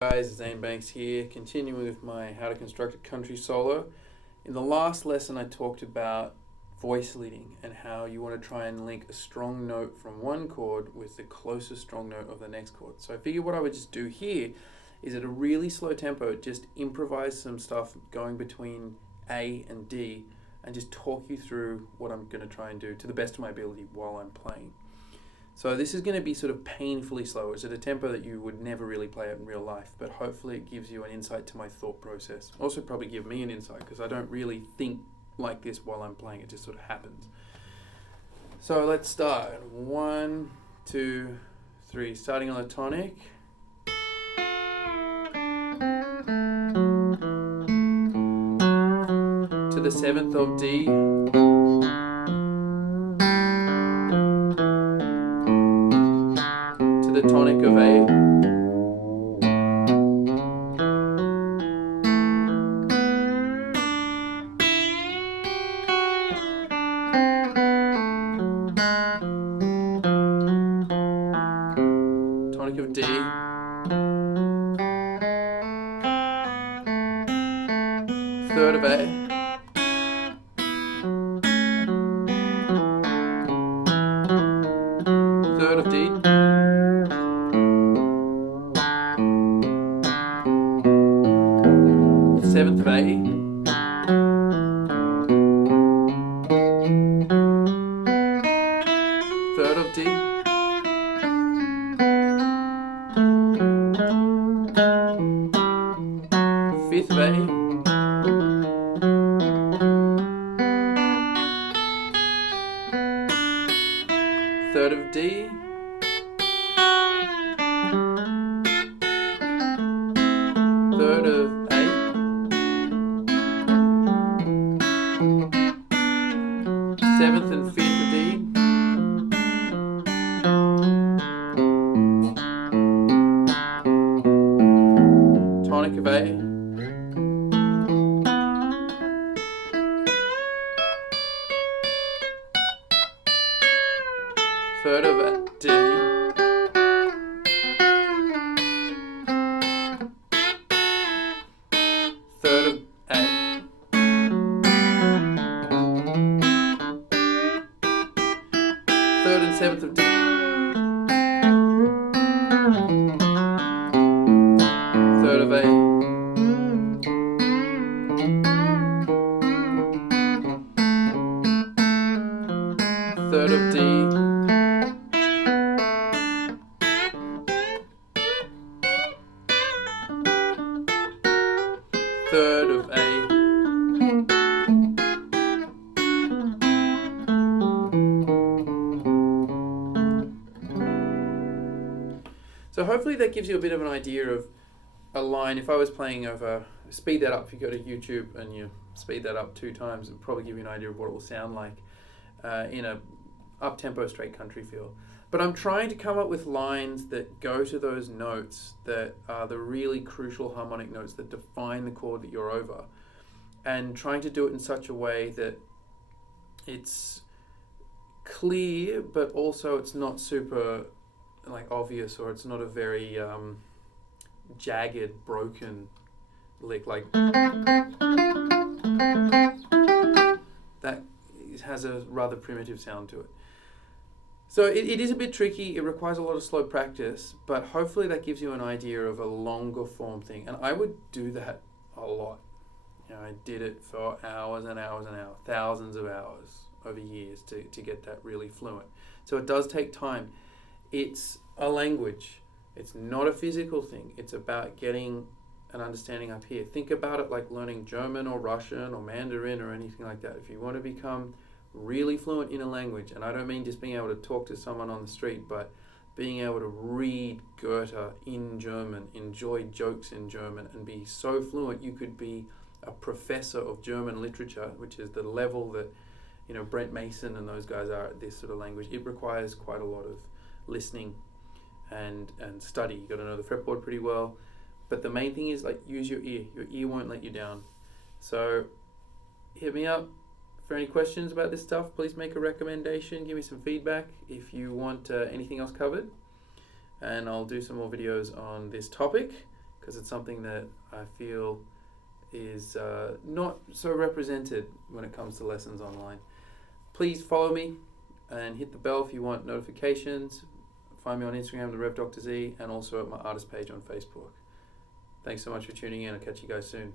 Guys, Zane here, continuing with my How to Construct a Country solo. In the last lesson I talked about voice leading and how you want to try and link a strong note from one chord with the closest strong note of the next chord. So I figured what I would just do here is at a really slow tempo, just improvise some stuff going between A and D and just talk you through what I'm going to try and do to the best of my ability while I'm playing. So this is going to be sort of painfully slow. It's at a tempo that you would never really play it in real life, but hopefully it gives you an insight to my thought process. Also probably give me an insight because I don't really think like this while I'm playing. It just sort of happens. So let's start. 1, 2, 3. Starting on the tonic. To the 7th of D. The tonic of A, tonic of D, 3rd of A, 3rd of D, 7th of A, 3rd of D, 5th of A, 3rd of D, 3rd of A, 7th and 5th of D, 3rd of A, 3rd of D, 3rd of A, 3rd and 7th of D, 3rd of A, 3rd of D, 3rd of A. So hopefully that gives you a bit of an idea of a line. If I was playing over, speed that up. If you go to YouTube and you speed that up 2 times, it'll probably give you an idea of what it will sound like in a up-tempo straight country feel. But I'm trying to come up with lines that go to those notes that are the really crucial harmonic notes that define the chord that you're over, and trying to do it in such a way that it's clear, but also it's not super obvious, or it's not a very jagged, broken lick like that. It has a rather primitive sound to it. So it is a bit tricky. It requires a lot of slow practice, but hopefully that gives you an idea of a longer form thing. And I would do that a lot. I did it for hours and hours and hours, thousands of hours over years to get that really fluent. So it does take time. It's a language. It's not a physical thing. It's about getting an understanding up here. Think about it like learning German or Russian or Mandarin or anything like that. If you want to become really fluent in a language, and I don't mean just being able to talk to someone on the street, but being able to read Goethe in German, enjoy jokes in German, and be so fluent you could be a professor of German literature, which is the level that Brent Mason and those guys are at this sort of language. It requires quite a lot of listening and study. You got to know the fretboard pretty well, but the main thing is use your ear. Your ear won't let you down. So hit me up for any questions about this stuff. Please make a recommendation, give me some feedback if you want anything else covered, and I'll do some more videos on this topic, because it's something that I feel is not so represented when it comes to lessons online. Please follow me and hit the bell if you want notifications. Find me on Instagram, the Rev Dr. Z, and also at my artist page on Facebook. Thanks so much for tuning in. I'll catch you guys soon.